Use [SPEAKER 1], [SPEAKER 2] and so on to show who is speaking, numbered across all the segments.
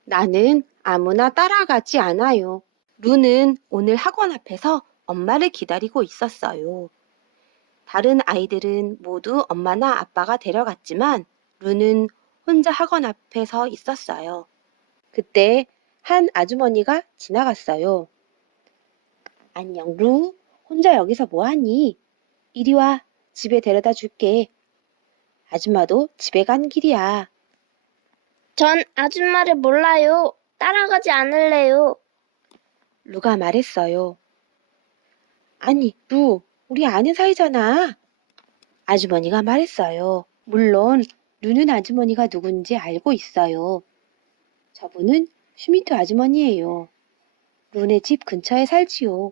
[SPEAKER 1] 나는 아무나 따라가지 않아요. 루는 오늘 학원 앞에서 엄마를 기다리고 있었어요. 다른 아이들은 모두 엄마나 아빠가 데려갔지만 루는 혼자 학원 앞에 서 있었어요. 그때 한 아주머니가 지나갔어요. 안녕, 루. 혼자 여기서 뭐하니? 이리 와. 집에 데려다 줄게. 아줌마도 집에 간 길이야.
[SPEAKER 2] 전 아줌마를 몰라요. 따라가지 않을래요.
[SPEAKER 1] 루가 말했어요. 아니, 루, 우리 아는 사이잖아. 아주머니가 말했어요. 물론 루는 아주머니가 누군지 알고 있어요. 저분은 슈미트 아주머니예요. 루네 집 근처에 살지요.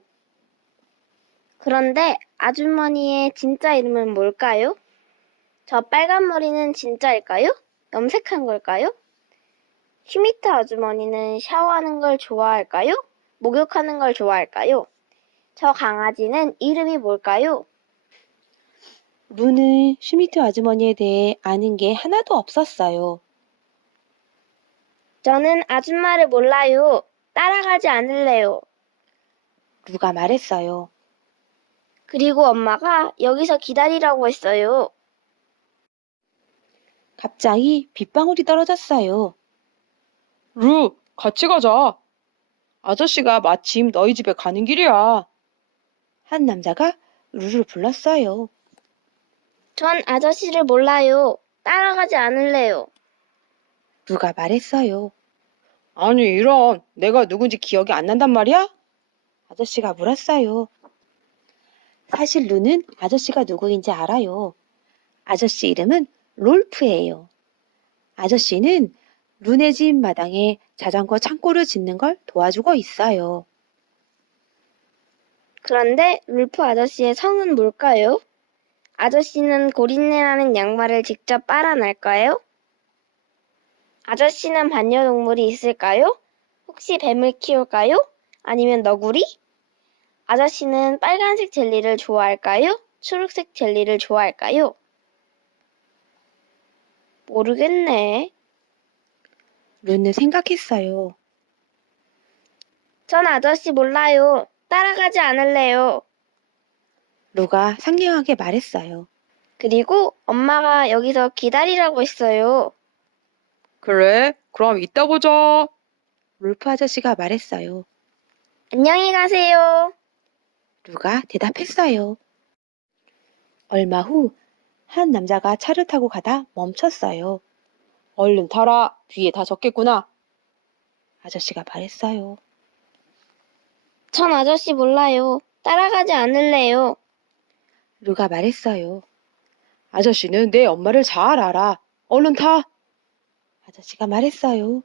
[SPEAKER 2] 그런데 아주머니의 진짜 이름은 뭘까요? 저 빨간 머리는 진짜일까요? 염색한 걸까요? 슈미트 아주머니는 샤워하는 걸 좋아할까요? 목욕하는 걸 좋아할까요? 저 강아지는 이름이 뭘까요?
[SPEAKER 1] 루는 슈미트 아주머니에 대해 아는 게 하나도 없었어요.
[SPEAKER 2] 저는 아줌마를 몰라요. 따라가지 않을래요.
[SPEAKER 1] 루가 말했어요.
[SPEAKER 2] 그리고 엄마가 여기서 기다리라고 했어요.
[SPEAKER 1] 갑자기 빗방울이 떨어졌어요.
[SPEAKER 3] 루, 같이 가자. 아저씨가 마침 너희 집에 가는 길이야.
[SPEAKER 1] 한 남자가 루를 불렀어요.
[SPEAKER 2] 전 아저씨를 몰라요. 따라가지 않을래요.
[SPEAKER 1] 루가 말했어요.
[SPEAKER 3] 아니, 이런. 내가 누군지 기억이 안 난단 말이야?
[SPEAKER 1] 아저씨가 물었어요. 사실 루는 아저씨가 누구인지 알아요. 아저씨 이름은 롤프예요. 아저씨는 루네 집 마당에 자전거 창고를 짓는 걸 도와주고 있어요.
[SPEAKER 2] 그런데 룰프 아저씨의 성은 뭘까요? 아저씨는 고린내나는 양말을 직접 빨아낼까요? 아저씨는 반려동물이 있을까요? 혹시 뱀을 키울까요? 아니면 너구리? 아저씨는 빨간색 젤리를 좋아할까요? 초록색 젤리를 좋아할까요? 모르겠네.
[SPEAKER 1] 루는 생각했어요.
[SPEAKER 2] 전 아저씨 몰라요. 따라가지 않을래요.
[SPEAKER 1] 루가 상냥하게 말했어요.
[SPEAKER 2] 그리고 엄마가 여기서 기다리라고 했어요.
[SPEAKER 3] 그래, 그럼 이따 보자.
[SPEAKER 1] 롤프 아저씨가 말했어요.
[SPEAKER 2] 안녕히 가세요.
[SPEAKER 1] 루가 대답했어요. 얼마 후 한 남자가 차를 타고 가다 멈췄어요.
[SPEAKER 3] 얼른 타라. 뒤에 다 적겠구나.
[SPEAKER 1] 아저씨가 말했어요.
[SPEAKER 2] 전 아저씨 몰라요. 따라가지 않을래요.
[SPEAKER 1] 루가 말했어요.
[SPEAKER 3] 아저씨는 내 엄마를 잘 알아. 얼른 타.
[SPEAKER 1] 아저씨가 말했어요.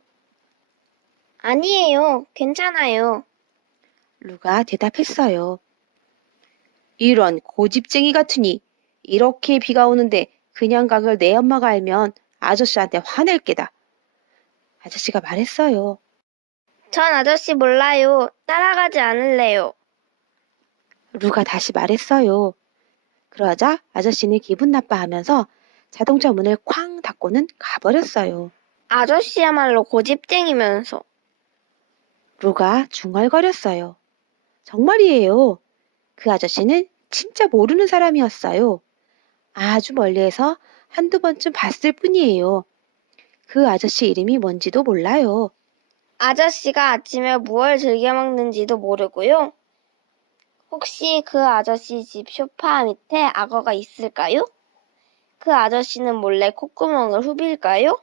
[SPEAKER 2] 아니에요. 괜찮아요.
[SPEAKER 1] 루가 대답했어요. 이런 고집쟁이 같으니 이렇게 비가 오는데 그냥 간 걸 내 엄마가 알면 아저씨한테 화낼 게다. 아저씨가 말했어요.
[SPEAKER 2] 전 아저씨 몰라요. 따라가지 않을래요.
[SPEAKER 1] 루가 다시 말했어요. 그러자 아저씨는 기분 나빠하면서 자동차 문을 쾅 닫고는 가버렸어요.
[SPEAKER 2] 아저씨야말로 고집쟁이면서.
[SPEAKER 1] 루가 중얼거렸어요. 정말이에요. 그 아저씨는 진짜 모르는 사람이었어요. 아주 멀리에서 한두 번쯤 봤을 뿐이에요. 그 아저씨 이름이 뭔지도 몰라요.
[SPEAKER 2] 아저씨가 아침에 무얼 즐겨 먹는지도 모르고요. 혹시 그 아저씨 집 소파 밑에 악어가 있을까요? 그 아저씨는 몰래 콧구멍을 후빌까요?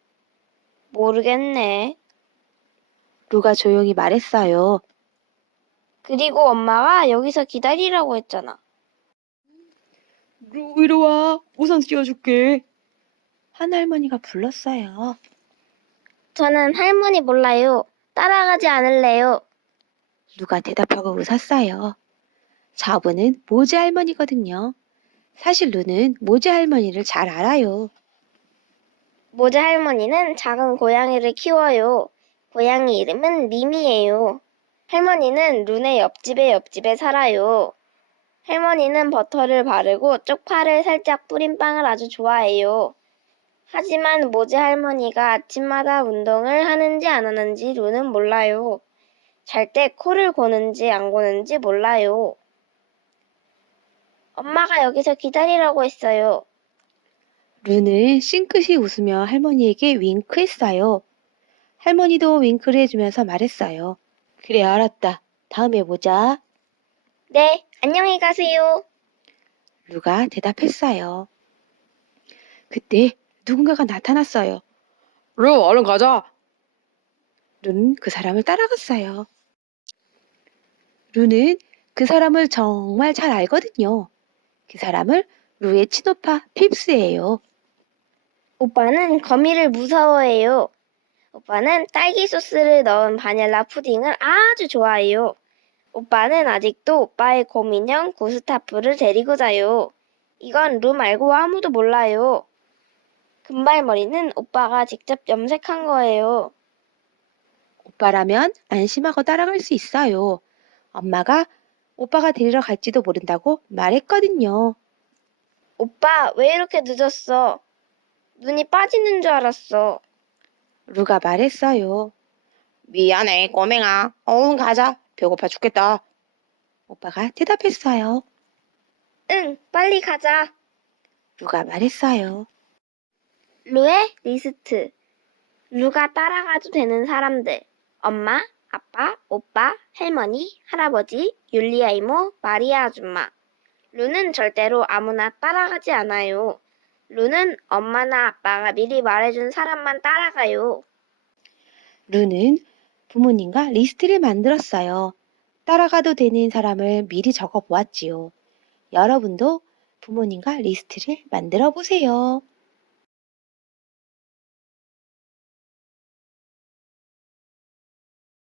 [SPEAKER 2] 모르겠네.
[SPEAKER 1] 루가 조용히 말했어요.
[SPEAKER 2] 그리고 엄마가 여기서 기다리라고 했잖아.
[SPEAKER 3] 루, 이리 와. 우산 씌워줄게.
[SPEAKER 1] 한 할머니가 불렀어요.
[SPEAKER 2] 저는 할머니 몰라요. 따라가지 않을래요.
[SPEAKER 1] 루가 대답하고 웃었어요. 저분은 모제 할머니거든요. 사실 루는 모제 할머니를 잘 알아요.
[SPEAKER 2] 모자 할머니는 작은 고양이를 키워요. 고양이 이름은 미미예요. 할머니는 룬의 옆집에 살아요. 할머니는 버터를 바르고 쪽파를 살짝 뿌린 빵을 아주 좋아해요. 하지만 모지 할머니가 아침마다 운동을 하는지 안 하는지 루는 몰라요. 잘 때 코를 고는지 안 고는지 몰라요. 엄마가 여기서 기다리라고 했어요.
[SPEAKER 1] 루는 싱긋이 웃으며 할머니에게 윙크했어요. 할머니도 윙크를 해주면서 말했어요. 그래, 알았다. 다음에 보자.
[SPEAKER 2] 네, 안녕히 가세요.
[SPEAKER 1] 루가 대답했어요. 그때 누군가가 나타났어요.
[SPEAKER 3] 루, 얼른 가자.
[SPEAKER 1] 루는 그 사람을 따라갔어요. 루는 그 사람을 정말 잘 알거든요. 그 사람을 루의 친오빠 핍스예요.
[SPEAKER 2] 오빠는 거미를 무서워해요. 오빠는 딸기 소스를 넣은 바닐라 푸딩을 아주 좋아해요. 오빠는 아직도 오빠의 곰인형 구스타프를 데리고 자요. 이건 루 말고 아무도 몰라요. 금발머리는 오빠가 직접 염색한 거예요.
[SPEAKER 1] 오빠라면 안심하고 따라갈 수 있어요. 엄마가 오빠가 데리러 갈지도 모른다고 말했거든요.
[SPEAKER 2] 오빠, 왜 이렇게 늦었어? 눈이 빠지는 줄 알았어.
[SPEAKER 1] 루가 말했어요. 미안해, 꼬맹아. 얼른 가자. 배고파 죽겠다. 오빠가 대답했어요.
[SPEAKER 2] 응, 빨리 가자.
[SPEAKER 1] 루가 말했어요.
[SPEAKER 2] 루의 리스트. 루가 따라가도 되는 사람들. 엄마, 아빠, 오빠, 할머니, 할아버지, 율리아 이모, 마리아 아줌마. 루는 절대로 아무나 따라가지 않아요. 루는 엄마나 아빠가 미리 말해준 사람만 따라가요.
[SPEAKER 1] 루는 부모님과 리스트를 만들었어요. 따라가도 되는 사람을 미리 적어 보았지요. 여러분도 부모님과 리스트를 만들어 보세요.